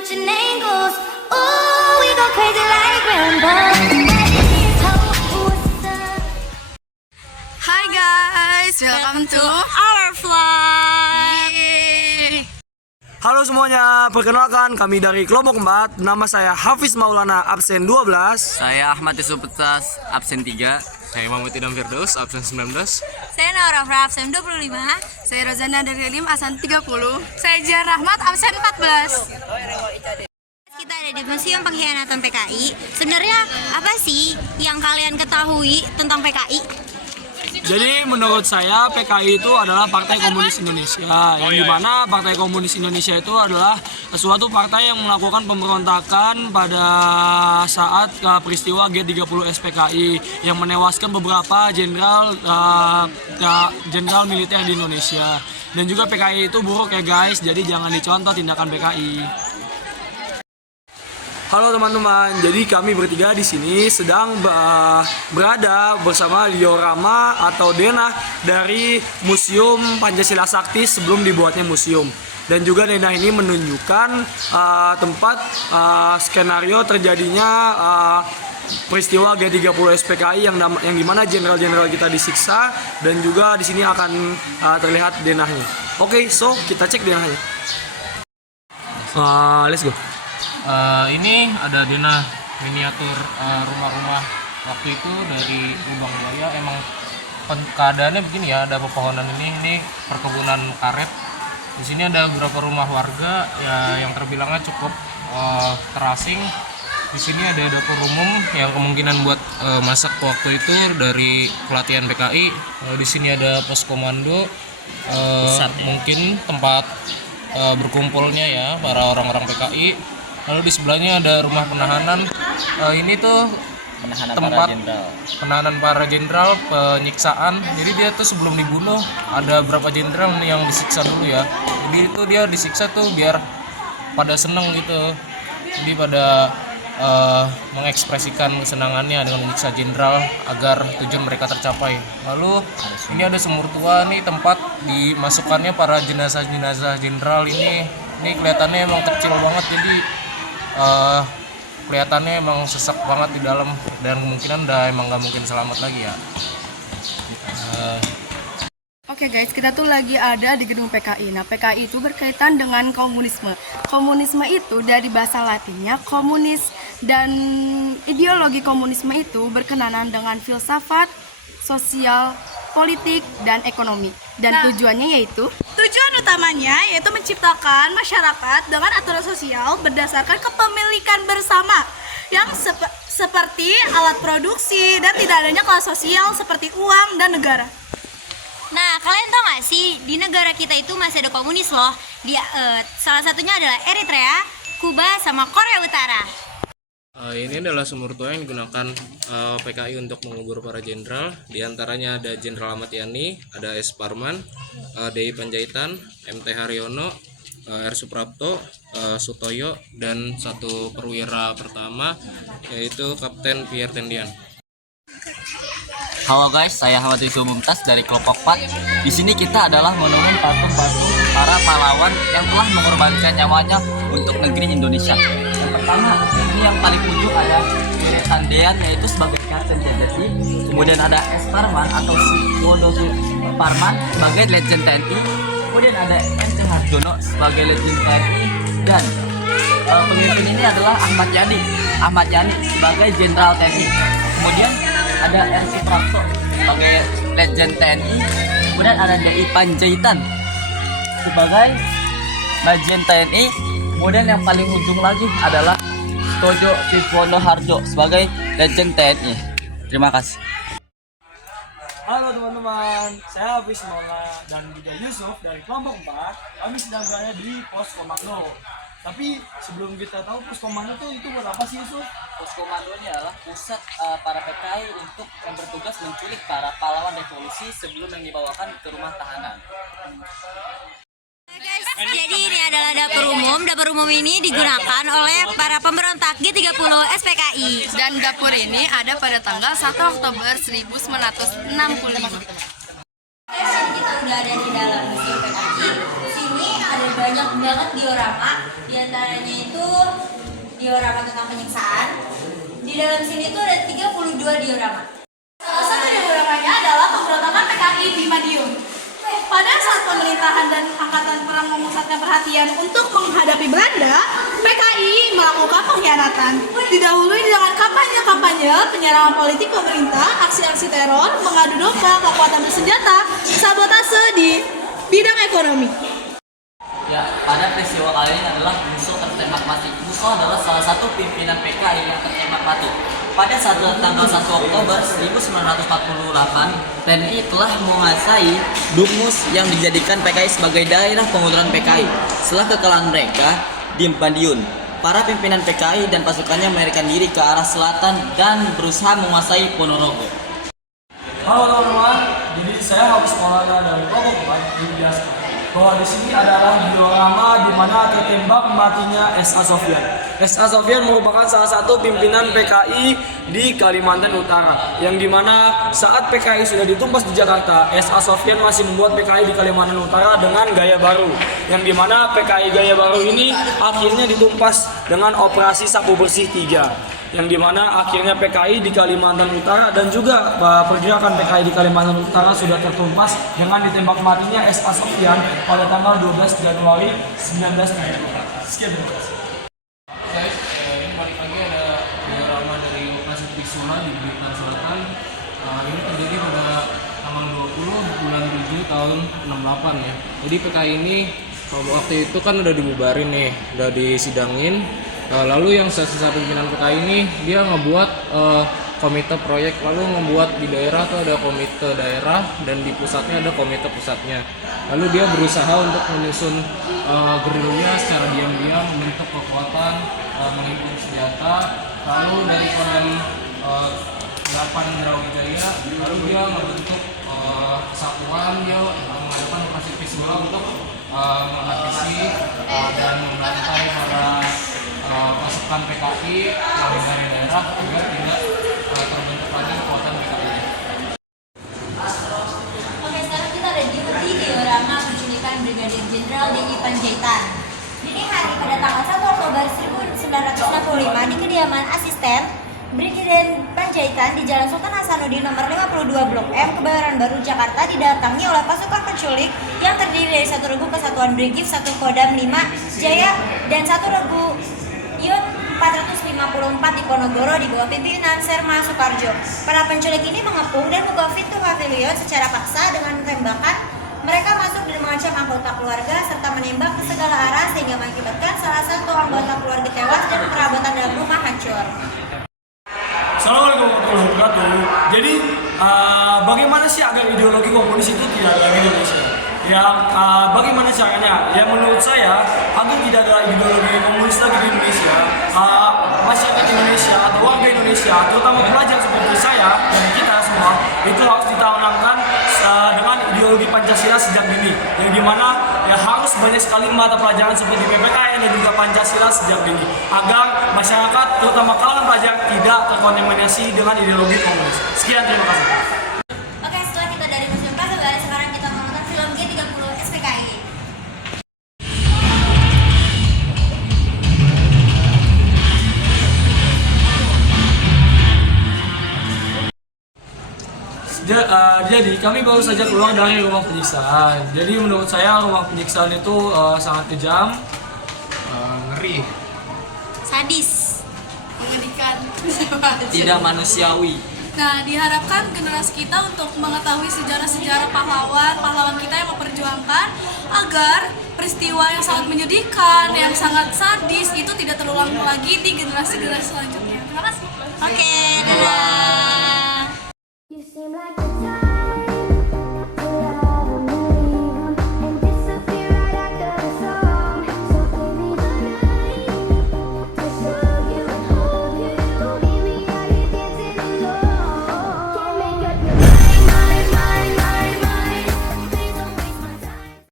switching angles. Ooh, we go crazy like Rambo. Hi guys, welcome to our vlog. Halo semuanya, perkenalkan kami dari kelompok 4. Nama saya Hafiz Maulana, absen 12. Saya Ahmad Yusuf Petas, absen 3. Saya Muhammad Idam Firdaus, absen 19. Saya Nora Fra, absen 25. Saya Rozana dari Lim, absen 30. Saya Jian Rahmat, absen 14. Kita ada di Museum Pengkhianatan PKI. Sebenarnya apa sih yang kalian ketahui tentang PKI? Jadi menurut saya PKI itu adalah Partai Komunis Indonesia, yang dimana Partai Komunis Indonesia itu adalah suatu partai yang melakukan pemberontakan pada saat peristiwa G30 SPKI yang menewaskan beberapa jenderal militer di Indonesia. Dan juga PKI itu buruk ya guys, jadi jangan dicontoh tindakan PKI. Halo teman-teman, jadi kami bertiga di sini sedang berada bersama diorama atau denah dari Museum Pancasila Sakti sebelum dibuatnya museum. Dan juga denah ini menunjukkan tempat skenario terjadinya peristiwa G30 SPKI yang dimana jenderal-jenderal kita disiksa, dan juga di sini akan terlihat denahnya. Oke, so kita cek denahnya. Let's go. Ini ada denah miniatur rumah-rumah waktu itu dari Lubang Buaya. Emang keadaannya begini ya, ada pepohonan ini perkebunan karet. Di sini ada beberapa rumah warga ya, yang terbilangnya cukup terasing. Di sini ada dapur umum yang kemungkinan buat masak waktu itu dari pelatihan PKI. Di sini ada pos komando, mungkin tempat berkumpulnya ya para orang-orang PKI. Lalu di sebelahnya ada rumah penahanan. Ini tuh tempat penahanan para jenderal, penyiksaan. Jadi dia tuh sebelum dibunuh ada berapa jenderal yang disiksa dulu ya. Jadi itu dia disiksa tuh biar pada seneng gitu. Jadi pada mengekspresikan kesenangannya dengan menyiksa jenderal agar tujuan mereka tercapai. Lalu ini ada sumur tua nih, tempat dimasukkannya para jenazah-jenazah jenderal ini. Ini kelihatannya emang kecil banget, jadi kelihatannya emang sesak banget di dalam, dan kemungkinan udah emang nggak mungkin selamat lagi ya. Oke guys, kita tuh lagi ada di gedung PKI. Nah, PKI itu berkaitan dengan komunisme. Komunisme itu dari bahasa Latinnya komunis, dan ideologi komunisme itu berkenaan dengan filsafat, sosial, politik, dan ekonomi. Dan tujuannya yaitu tujuan utamanya yaitu menciptakan masyarakat dengan aturan sosial berdasarkan kepemilikan bersama yang seperti alat produksi dan tidak adanya kelas sosial seperti uang dan negara. Nah, kalian tau gak sih, di negara kita itu masih ada komunis loh. Salah satunya adalah Eritrea, Kuba, sama Korea Utara. Ini adalah sumur tua yang digunakan PKI untuk mengubur para jenderal. Di antaranya ada Jenderal Ahmad Yani, ada S. Parman, D.I. Panjaitan, MT Haryono, R. Suprapto, Sutoyo, dan satu perwira pertama yaitu Kapten Pierre Tendian. Halo guys, saya Ahmad Yusuf Mumtaz dari kelompok 4. Di sini kita adalah menemukan patung-patung para pahlawan yang telah mengorbankan nyawanya untuk negeri Indonesia. Yang pertama, ini yang paling ujung ada Pierre Tendian, yaitu sebagai Kapten TNI. Kemudian ada S. Parman atau Wodo Parman sebagai Legend TNI. Kemudian ada MT Harjono sebagai Legend TNI, dan pemimpin ini adalah Ahmad Yani sebagai Jenderal TNI. Kemudian ada R. Suprapto sebagai Legend TNI. Kemudian ada D.I. Panjaitan sebagai Legend TNI. Kemudian yang paling ujung lagi adalah Tojo Siswono Harjo sebagai Legend TNI. Terima kasih. Halo teman-teman, saya Hafiz Maulana dan juga Yusuf dari kelompok 4. Kami sedang berada di pos komando. Tapi sebelum kita tahu pos komando itu buat apa sih Yusuf? Pos komandonya adalah pusat para PKI untuk yang bertugas menculik para pahlawan revolusi sebelum yang dibawakan ke rumah tahanan. Guys, jadi ini adalah dapur umum. Dapur umum ini digunakan oleh para pemberontak G30 SPKI. dan dapur ini ada pada tanggal 1 Oktober 1965. Kita udah ada di dalam museum PKI. Sini ada banyak banget diorama. Di antaranya itu diorama tentang penyiksaan. Di dalam sini tuh ada 32 diorama. Salah satu dioramanya adalah pemberontakan PKI di Madiun. Pada saat pemerintahan dan angkatan perang memusatkan perhatian untuk menghadapi Belanda, PKI melakukan pengkhianatan. Didahului dengan kampanye-kampanye, penyerangan politik pemerintah, aksi-aksi teror, mengadu domba, kekuatan bersenjata, sabotase di bidang ekonomi. Ya, pada peristiwa kali ini adalah Musso tertembak mati. Musso adalah salah satu pimpinan PKI yang tertembak mati. Pada tanggal 1 Oktober 1948, TNI telah menguasai Dumus yang dijadikan PKI sebagai daerah pengaturan PKI. Setelah kekalahan mereka di Madiun, para pimpinan PKI dan pasukannya melarikan diri ke arah selatan dan berusaha menguasai Ponorogo. Halo teman-teman, jadi saya habis Maulana dari kelompok 4 biasa bahwa di sini adalah diorama di mana tertembak matinya S.A. Sofyan. S.A. Sofyan merupakan salah satu pimpinan PKI di Kalimantan Utara, yang dimana saat PKI sudah ditumpas di Jakarta, S.A. Sofyan masih membuat PKI di Kalimantan Utara dengan gaya baru, yang dimana PKI gaya baru ini akhirnya ditumpas dengan operasi Sapu Bersih 3, yang dimana akhirnya PKI di Kalimantan Utara dan juga pergerakan PKI di Kalimantan Utara sudah tertumpas dengan ditembak matinya S.A. Sofyan pada tanggal 12 Januari 1994. Sekian terima kasih. Guys, ini balik lagi ada diorama dari operasi Trisula di Blitar Selatan. Ini terjadi pada tanggal 20 bulan 7 tahun 68 ya. Jadi PKI ini waktu itu kan udah dibubarin nih, udah disidangin. Lalu yang sisa pimpinan PKI ini dia ngebuat komite proyek, lalu membuat di daerah tuh ada komite daerah dan di pusatnya ada komite pusatnya. Lalu dia berusaha untuk menyusun gerilya secara diam-diam, membentuk kekuatan, mengimpun senjata. Lalu dari Kodam 8 Brawijaya, lalu dia membentuk kesatuan, dia melakukan operasi Trisula untuk menghabisi dan membantai para pasukan PKI yang dari daerah agar tidak terbentuk lagi kekuatan PKI. Oke, sekarang kita ada di diorama penculikan Brigadir Jenderal Denny Panjaitan. Dini hari pada tanggal 1 Oktober 1965 di kediaman asisten Brigadir Panjaitan di Jalan Sultan Hasanuddin nomor 52 Blok M, Kebayoran Baru, Jakarta didatangi oleh pasukan penculik yang terdiri dari 1 regu Kesatuan Brigif, 1 Kodam 5 Jaya dan 1 regu Yun 454 di Ponorogo di bawah pimpinan Serma Sukarjo. Para penculik ini mengepung dan membawa Victor Pavilion secara paksa dengan tembakan. Mereka masuk dan mengancam anggota keluarga serta menembak ke segala arah sehingga mengakibatkan salah satu anggota keluarga tewas dan perabotan dalam rumah hancur. Assalamualaikum warahmatullahi wabarakatuh. Jadi bagaimana sih agar ideologi komunis itu tidak ada di Indonesia? Bagaimana caranya? Ya menurut saya agar tidak ada ideologi komunis lagi di Indonesia, masyarakat Indonesia atau warga Indonesia, terutama pelajar seperti saya dan kita semua itu harus ditanamkan dengan ideologi Pancasila sejak dini. Yang dimana ya harus banyak sekali mata pelajaran seperti PPKN dan juga Pancasila sejak dini agar masyarakat terutama kalangan pelajar tidak terkontaminasi dengan ideologi komunis. Sekian, terima kasih. Oke, setelah kita dari Museum Prasejarah, sekarang kita menonton film G30 SPKI. Jadi kami baru saja keluar dari rumah penyiksaan. Jadi menurut saya rumah penyiksaan itu sangat kejam, ngeri, Sadis. Mengerikan. Tidak manusiawi. Nah, diharapkan generasi kita untuk mengetahui sejarah-sejarah pahlawan kita yang memperjuangkan agar peristiwa yang sangat menyedihkan, yang sangat sadis itu tidak terulang lagi di generasi-generasi selanjutnya. Terima kasih. Oke, dadah.